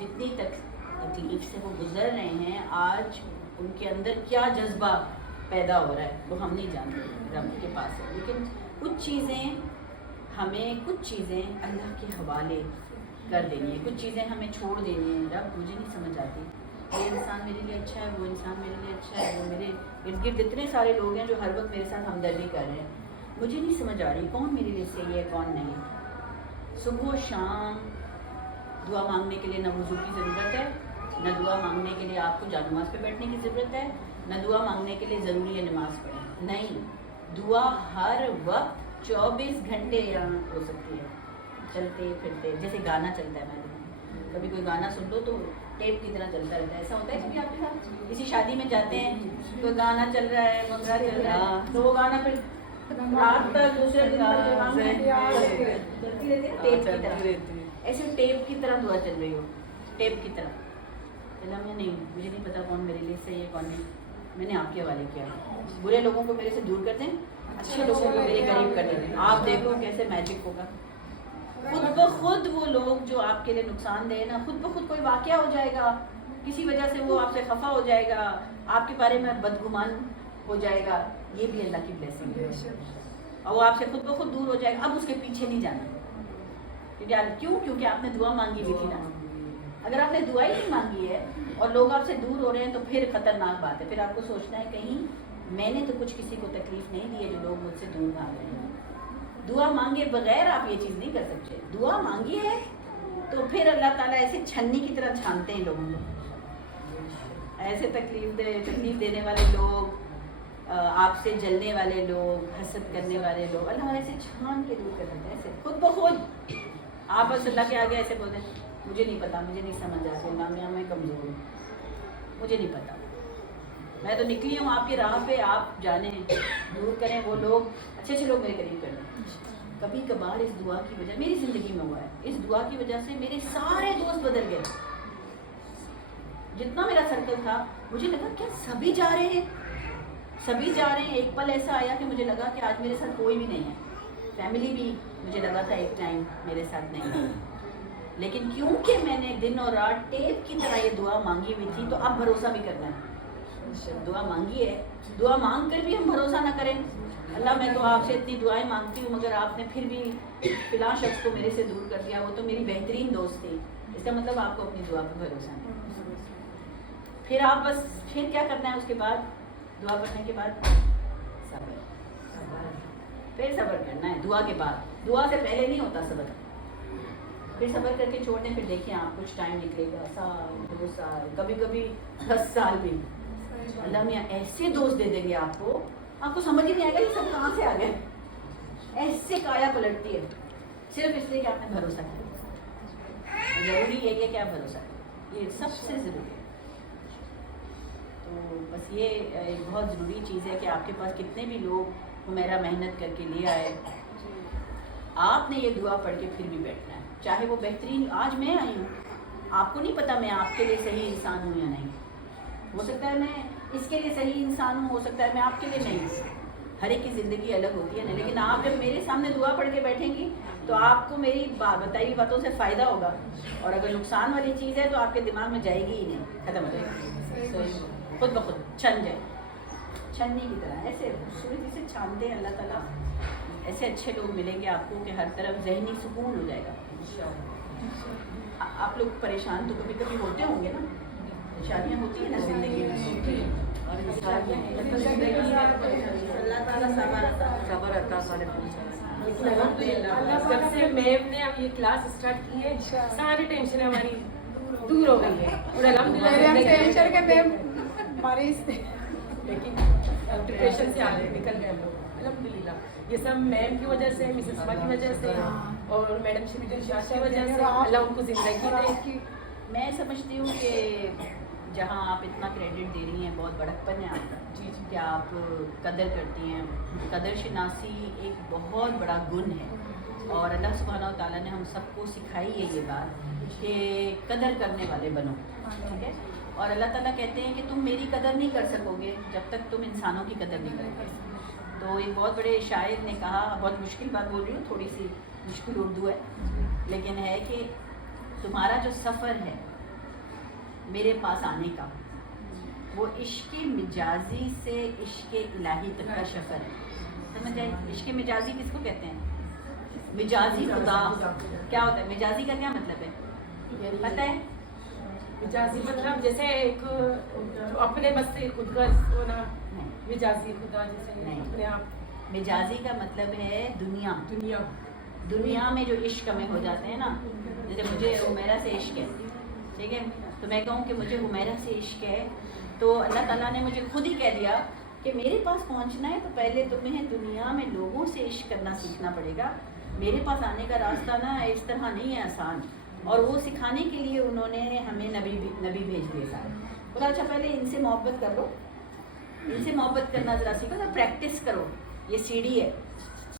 جتنی تکلیف سے وہ گزر رہے ہیں آج ان کے اندر کیا جذبہ پیدا ہو رہا ہے وہ ہم نہیں جانتے، رب کے پاس ہے. لیکن کچھ چیزیں اللہ کے حوالے کر دینی ہے، کچھ چیزیں ہمیں چھوڑ دینی ہیں. رب مجھے نہیں سمجھ آتی، یہ انسان میرے لیے اچھا ہے، وہ انسان میرے لیے اچھا ہے، وہ میرے ارد گرد اتنے سارے لوگ ہیں جو ہر وقت میرے ساتھ ہمدردی کر رہے ہیں، مجھے نہیں سمجھ آ رہی کون میرے لیے صحیح ہے کون نہیں. صبح و شام دعا مانگنے کے لیے نہ وضو کی ضرورت ہے، نہ دعا مانگنے کے لیے آپ کو جانماز پہ بیٹھنے کی ضرورت ہے، نہ دعا مانگنے کے لیے ضروری ہے نماز پڑھیں. نہیں، دعا ہر وقت 24 گھنٹے یہاں ہو سکتی ہے، چلتے پھرتے. جیسے گانا چلتا ہے، میں کبھی کوئی گانا سن لو تو ٹیپ کی طرح چلتا رہتا ہے. ایسا ہوتا ہے کبھی آپ کے ساتھ کسی شادی میں جاتے ہیں کوئی گانا چل رہا ہے، منگا چل رہا ہے، تو وہ گانا پھر رات تک دوسرے دن چلتی رہتی ہے ٹیپ کی طرح. ایسے ٹیپ کی طرح دعا چل رہی ہو، ٹیپ کی طرح. اللہ میں نہیں، مجھے نہیں پتا کون میرے لیے صحیح ہے کون نہیں، میں نے آپ کے حوالے کیا. برے لوگوں کو میرے سے دور کر دیں، اچھے لوگوں کو میرے قریب کر دیں. آپ دیکھو کیسے میجک ہوگا. خود بخود وہ لوگ جو آپ کے لیے نقصان دہ نا، خود بخود کوئی واقعہ ہو جائے گا، کسی وجہ سے وہ آپ سے خفا ہو جائے گا، آپ کے بارے میں بدگمان ہو جائے گا. یہ بھی اللہ کی بلیسنگ ہے، اور وہ آپ سے خود بخود دور ہو جائے گا. اب اس کے پیچھے نہیں جانا. کیونکہ آپ نے دعا مانگی ہوئی تھی نا. اگر آپ نے دعا ہی نہیں مانگی ہے اور لوگ آپ سے دور ہو رہے ہیں تو پھر خطرناک بات ہے. پھر آپ کو سوچنا ہے کہیں میں نے تو کچھ کسی کو تکلیف نہیں دی ہے جو لوگ مجھ سے دور بھاگ رہے ہیں. دعا مانگے بغیر آپ یہ چیز نہیں کر سکتے. دعا مانگی ہے تو پھر اللہ تعالیٰ ایسے چھنی کی طرح چھانتے ہیں لوگوں کو. ایسے تکلیف دینے والے لوگ، آپ سے جلنے والے لوگ، حسد کرنے والے لوگ، اللہ ایسے چھان کے دور کر دیتے ہیں. ایسے خود بخود آپ بس اللہ کے آگے ایسے بولتے ہیں مجھے نہیں پتا، مجھے نہیں سمجھ آتی، اللہ میں کمزور ہوں، مجھے نہیں پتا، میں تو نکلی ہوں آپ کی راہ پہ، آپ جانیں دور کریں. وہ لوگ اچھے لوگ میرے قریب کر دیں. کبھی کبھار اس دعا کی وجہ میری زندگی میں ہوا ہے، اس دعا کی وجہ سے میرے سارے دوست بدل گئے. جتنا میرا سرکل تھا مجھے لگا کیا سبھی جا رہے ہیں. ایک پل ایسا آیا کہ مجھے لگا کہ آج میرے ساتھ کوئی بھی نہیں ہے. فیملی بھی مجھے لگا تھا ایک ٹائم میرے ساتھ نہیں ہے. لیکن کیونکہ میں نے دن اور رات ٹیپ کی طرح یہ دعا مانگی ہوئی تھی تو اب بھروسہ بھی کرنا ہے. دعا مانگی ہے، دعا مانگ کر بھی ہم بھروسہ نہ کریں. اللہ میں تو آپ سے اتنی دعائیں مانگتی ہوں مگر آپ نے پھر بھی فلاں شخص کو میرے سے دور کر دیا، وہ تو میری بہترین دوست تھی. اس کا مطلب آپ کو اپنی دعا پہ بھروسہ نہیں. پھر آپ بس پھر کیا کرنا ہے اس کے بعد، دعا پڑھنے کے بعد پھر صبر کرنا ہے. دعا کے بعد، دعا سے پہلے نہیں ہوتا صبر. پھر صبر کر کے چھوڑ دیں. پھر دیکھیں آپ کچھ ٹائم نکلے گا، سال 2 سال، کبھی کبھی 10 سال بھی. اللہ میاں ایسے دوست دے دیں گے آپ کو سمجھ ہی نہیں آئے گا یہ سب کہاں سے آ گئے. ایسے کایا پلٹتی ہے صرف اس لیے کہ آپ نے بھروسہ کیا. ضروری ہے کہ کیا بھروسہ ہے، یہ سب سے ضروری ہے. تو بس یہ ایک بہت ضروری چیز ہے کہ آپ کے پاس کتنے بھی لوگ میرا محنت کر کے لے آئے، آپ نے یہ دعا پڑھ کے پھر بھی بیٹھنا ہے. چاہے وہ بہترین، آج میں آئی ہوں، آپ کو نہیں پتا میں آپ کے لیے صحیح انسان ہوں یا نہیں. ہو سکتا ہے میں اس کے لیے صحیح انسان ہوں، ہو سکتا ہے میں آپ کے لیے نہیں ہوں. ہر ایک کی زندگی الگ ہوتی ہے نا. لیکن آپ جب میرے سامنے دعا پڑھ کے بیٹھیں گی تو آپ کو میری بتائی ہوئی باتوں سے فائدہ ہوگا. اور اگر نقصان والی چیز ہے تو آپ کے دماغ میں جائے گی ہی نہیں، ختم ہو جائے گی. خود بخود چھن جائے، چھنی کی طرح ایسے خوبصورتی سے چھانتے ہیں اللہ تعالیٰ. ایسے اچھے لوگ ملیں گے آپ کو کہ ہر طرف ذہنی سکون ہو جائے گا. آپ لوگ پریشان تو کبھی کبھی ہوتے ہوں گے نا، پریشانیاں ہوتی ہیں نا زندگی میں، اور اللہ تعالیٰ صبر عطا کرے. جب سے میم نے اب یہ کلاس اسٹارٹ کی ہے ساری ٹینشن ہماری دور ہو گئی ہے. اور لیکن ڈپریشن سے آگے نکل گئے ہم لوگ الحمدللہ. یہ سب میم کی وجہ سے، مسز اسما کی وجہ سے، اور میڈم شریف شاہ کی وجہ سے. اللہ ان کو زندگی دے. میں سمجھتی ہوں کہ جہاں آپ اتنا کریڈٹ دے رہی ہیں بہت بڑکپن ہے آپ کا. جی کہ آپ قدر کرتی ہیں. قدر شناسی ایک بہت بڑا گن ہے، اور اللہ سبحانہ و تعالیٰ نے ہم سب کو سکھائی ہے یہ بات کہ قدر کرنے والے بنو. ٹھیک ہے. اور اللہ تعالیٰ کہتے ہیں کہ تم میری قدر نہیں کر سکو گے جب تک تم انسانوں کی قدر نہیں کرو گے. تو ایک بہت بڑے شاعر نے کہا، بہت مشکل بات بول رہی ہوں، تھوڑی سی مشکل اردو ہے لیکن ہے کہ تمہارا جو سفر ہے میرے پاس آنے کا، وہ عشق مجازی سے عشق الہی تک کا سفر ہے. سمجھ آئی؟ عشق مجازی کس کو کہتے ہیں؟ مجازی خدا کیا ہوتا ہے؟ مجازی کا کیا مطلب ہے پتہ ہے؟ مجازی مطلب جیسے ایک جو اپنے بس سے خود کا ہونا. مجازی خدا جیسے نہیں. اپنے آپ. مجازی کا مطلب ہے دنیا. دنیا میں جو عشق ہمیں ہو جاتے ہیں نا، جیسے مجھے حمیرہ سے عشق ہے، ٹھیک ہے، تو میں کہوں کہ مجھے حمیرہ سے عشق ہے، تو اللہ تعالیٰ نے مجھے خود ہی کہہ دیا کہ میرے پاس پہنچنا ہے تو پہلے تمہیں دنیا میں لوگوں سے عشق کرنا سیکھنا پڑے گا. میرے پاس آنے کا راستہ نا اس طرح نہیں ہے آسان، اور وہ سکھانے کے لیے انہوں نے ہمیں نبی بھیج دیے سارے. بولا اچھا پہلے ان سے محبت کر لو، ان سے محبت کرنا ذرا سیکھو، ذرا پریکٹس کرو. یہ سیڑھی ہے،